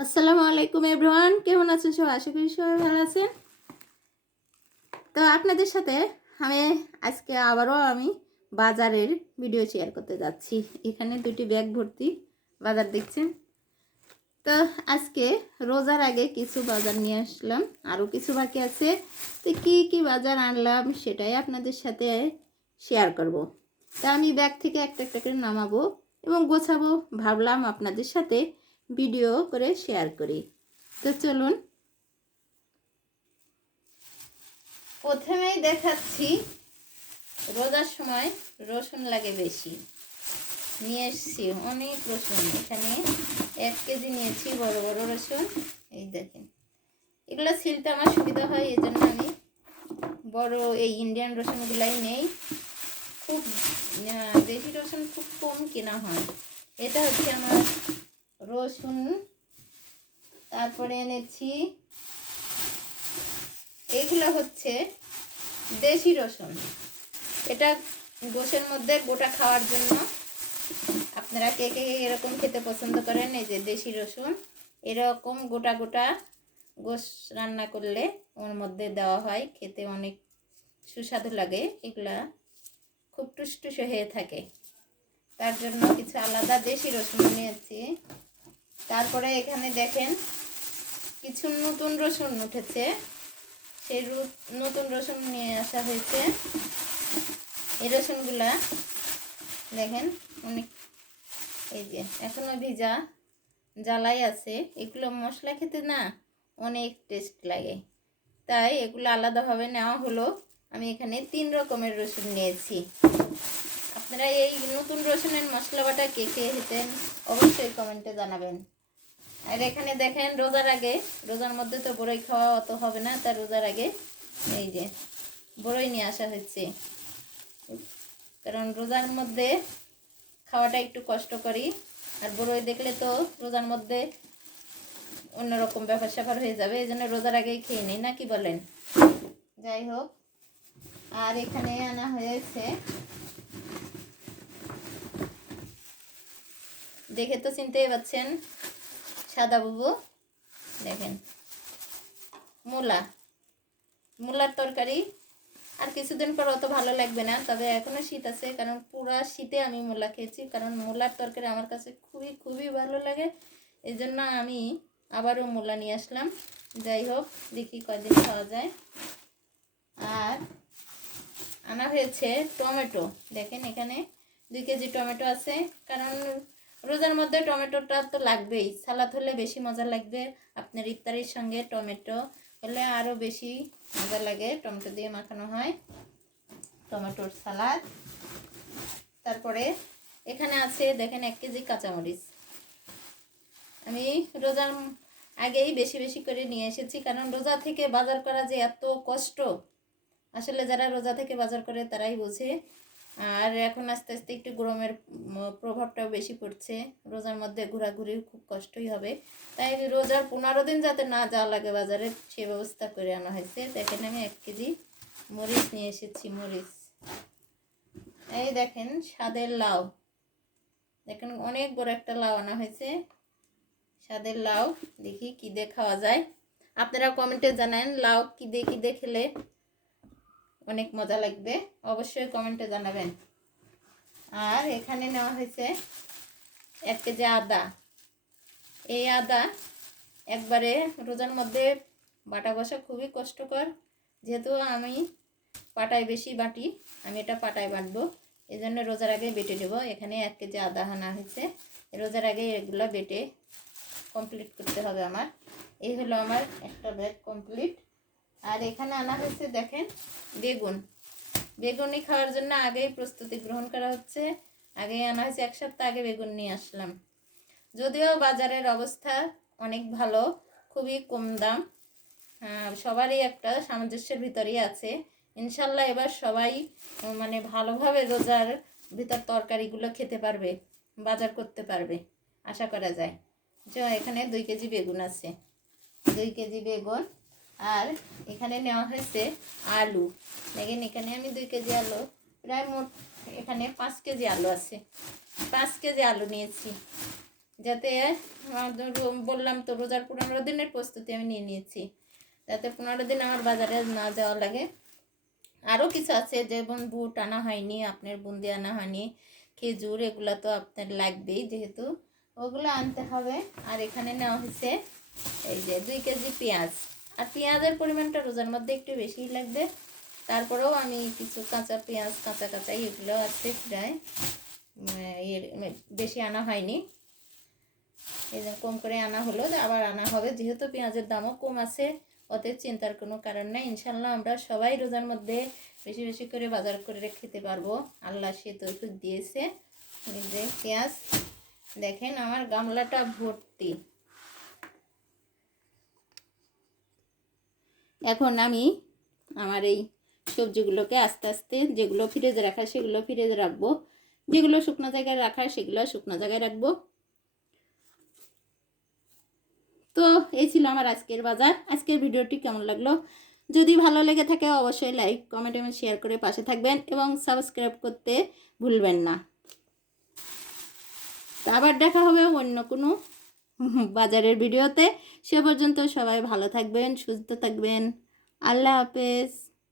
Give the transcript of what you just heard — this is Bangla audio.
আসসালামু আলাইকুম এভরিওয়ান। কেমন আছেন সবাই? আশা করি সবাই ভালো আছেন। তো আপনাদের সাথে আমি আজকে আবারও আমি বাজারের ভিডিও শেয়ার করতে যাচ্ছি। এখানে দুটি ব্যাগ ভর্তি বাজার দেখছেন। তো আজকে রোজার আগে কিছু বাজার নিয়ে আসলাম। আরও কিছু বাকি আছে। তো কী কী বাজার আনলাম সেটাই আপনাদের সাথে শেয়ার করব। তা আমি ব্যাগ থেকে একটা একটা করে নামাবো এবং গোছাবো। ভাবলাম আপনাদের সাথে ভিডিও করে শেয়ার করি। তো চলুন। প্রথমেই দেখাচ্ছি, রোজার সময় রসুন লাগে বেশি। নিয়ে এসছি অনেক রসুন। এখানে এক কেজি নিয়েছি বড় বড় রসুন। এই দেখেন। এগুলো ছিলতে আমার সুবিধা হয়, এই জন্য আমি বড় এই ইন্ডিয়ান রসুনগুলাই নেই। খুব দেশি রসুন খুব কম কেনা হয়। এটা হচ্ছে আমার রসুন, তারপরে এনেছি, এগুলো হচ্ছে দেশি রসুন। এটা গোশের মধ্যে গোটা খাওয়ার জন্য। আপনারা কে কে এরকম খেতে পছন্দ করেন, এই যে দেশি রসুন, এরকম গোটা গোটা গোশ রান্না করলে ওর মধ্যে দেওয়া হয়, খেতে অনেক সুস্বাদু লাগে, এগুলা খুব টুসটুস হয়ে থাকে। তার জন্য কিছু আলাদা দেশি রসুন নিয়েছি। তারপরে এখানে দেখেন কিছু নতুন রসুন উঠেছে। সেই নতুন রসুন নিয়ে আসা হয়েছে। এই রসুনগুলা দেখেন অনেক, এই যে এখনও ভিজা, জ্বালাই আছে। এগুলো মশলা খেতে না অনেক টেস্ট লাগে। তাই এগুলো আলাদাভাবে নেওয়া হলো। আমি এখানে তিন রকমের রসুন নিয়েছি। আপনারা এই নতুন রসুনের মশলা বাটা কে কে খেতেন, অবশ্যই কমেন্টে জানাবেন। আর এখানে দেখেন রোজার আগে, রোজার মধ্যে তো বড়ই খাওয়া অত হবে না তার রোজার আগে এই যে বড়ই নিয়ে আসা হচ্ছে কারণ রোজার মধ্যে খাওয়াটা একটু কষ্ট করি আর বড়ই দেখলে তো রোজার মধ্যে অন্যরকম ব্যাপার স্যাপার হয়ে যাবে, এই জন্য রোজার আগেই খেয়ে নিই, না কি বলেন? যাই হোক, আর এখানে আনা হয়েছে দেখে তো চিনতেই পাচ্ছেন, সাদা বুবু। দেখেন, মূলা, মূলার তরকারি। আর কিছুদিন পর অত ভালো লাগবে না, তবে এখনও শীত আছে, কারণ পুরা শীতে আমি মূলা খেয়েছি, কারণ মূলার তরকারি আমার কাছে খুবই খুবই ভালো লাগে। এই জন্য আমি আবারও মূলা নিয়ে আসলাম। যাই হোক, দেখি কয়দিন খাওয়া যায়। আর আনা হয়েছে টমেটো। দেখেন এখানে দুই কেজি টমেটো আছে, কারণ রোজার মধ্যে টমেটোটা তো লাগবেই। সালাদ হলে বেশি মজা লাগবে। আপনার ইফতারির সঙ্গে টমেটো হলে আরও বেশি মজা লাগে টমেটো দিয়ে মাখানো হয়। টমেটোর সালাদ। তারপরে এখানে আছে দেখেন এক কেজি কাঁচামরিচ। আমি রোজার আগেই বেশি বেশি করে নিয়ে এসেছি কারণ রোজা থেকে বাজার করা যে এত কষ্ট, আসলে যারা রোজা থেকে বাজার করে তারাই বোঝে। আর এখন আস্তে আস্তে একটু গরমের প্রভাবটাও বেশি পড়ছে। রোজার মধ্যে ঘোরাঘুরি খুব কষ্টই হবে। তাই রোজার পনেরো দিন যাতে না যাওয়া লাগে বাজারে, সে ব্যবস্থা করে আনা হয়েছে। দেখেন আমি এক কেজি মরিচ নিয়ে এসেছি, মরিচ। এই দেখেন, স্বাদের লাউ। দেখেন, অনেক বড় একটা লাউ আনা হয়েছে। স্বাদের লাউ, দেখি কী দিয়ে খাওয়া যায়। আপনারা কমেন্টে জানান, লাউ কী দিয়ে কী দিয়ে খেলে অনেক মজা লাগবে, অবশ্যই কমেন্টে জানাবেন। আর এখানে নেওয়া হয়েছে এক কেজি আদা। এই আদা একবারে রোজার মধ্যে বাটা বসা খুবই কষ্টকর। যেহেতু আমি পাটায় বেশি বাটি, আমি এটা পাটায় বাটবো। এই জন্য রোজার আগে বেটে নেব। এখানে এক কেজি আদা আনা হয়েছে। রোজার আগে এগুলো বেটে কমপ্লিট করতে হবে আমার। এই হলো আমার একটা ব্যাগ কমপ্লিট আর এখানে আনা হয়েছে দেখেন বেগুন। বেগুনি খাওয়ার জন্য আগেই প্রস্তুতি গ্রহণ করা হচ্ছে। আগেই আনা হয়েছে, এক সপ্তাহ আগে বেগুন নিয়ে আসলাম। যদিও বাজারের অবস্থা অনেক ভালো, খুবই কম দাম। সবারই একটা সামঞ্জস্যের ভিতরেই আছে। ইনশাল্লাহ এবার সবাই মানে ভালোভাবে রোজার ভিতর তরকারিগুলো খেতে পারবে, বাজার করতে পারবে, আশা করা যায়। যে, এখানে দুই কেজি বেগুন আছে। দুই কেজি বেগুন। আর এখানে নেওয়া হয়েছে আলু। দেখেন, এখানে আমি দুই কেজি আলু, প্রায় মোট এখানে পাঁচ কেজি আলু আছে। পাঁচ কেজি আলু নিয়েছি, যাতে বললাম তো, রোজার পনেরো দিনের প্রস্তুতি আমি নিয়ে নিয়েছি, যাতে পনেরো দিন আমার বাজারে না যাওয়া লাগে। আরও কিছু আছে যেমন বুট আনা হয়নি, আপনার বুন্দি আনা হয়নি, খেজুর, এগুলো তো আপনার লাগবেই যেহেতু। ওগুলো আনতে হবে। আর এখানে নেওয়া হয়েছে, এই যে দুই কেজি পেঁয়াজ। আর পেঁয়াজের পরিমাণটা রোজার মধ্যে একটু বেশিই লাগবে। তারপরেও আমি কিছু কাঁচা পেঁয়াজ, কাঁচা কাঁচা এগুলো আছে প্রায়। এর বেশি আনা হয়নি। এই কম করে আনা হলো, আবার আনা হবে। যেহেতু পেঁয়াজের দামও কম আছে, অতএব চিন্তার কোনো কারণ নেই। ইনশাল্লাহ আমরা সবাই রোজার মধ্যে বেশি বেশি করে বাজার করে খেতে পারব। আল্লাহ সে তৈফুক দিয়েছে। পেঁয়াজ, দেখেন আমার গামলাটা ভর্তি। এখন আমি আমার এই সবজিগুলোকে আস্তে আস্তে যেগুলো ফ্রিজে রাখা সেগুলো ফ্রিজে রাখব। যেগুলো শুকনো জায়গায় রাখা সেগুলো শুকনো জায়গায় রাখব। তো এই ছিল আমার আজকের বাজার। আজকের ভিডিওটি কেমন লাগল? যদি ভালো লেগে থাকে অবশ্যই লাইক কমেন্ট এবং শেয়ার করে পাশে থাকবেন এবং সাবস্ক্রাইব করতে ভুলবেন না। আবার দেখা হবে অন্য কোনো বাজারের ভিডিওতে সে পর্যন্ত সবাই ভালো থাকবেন সুস্থ থাকবেন। আল্লাহ হাফেজ।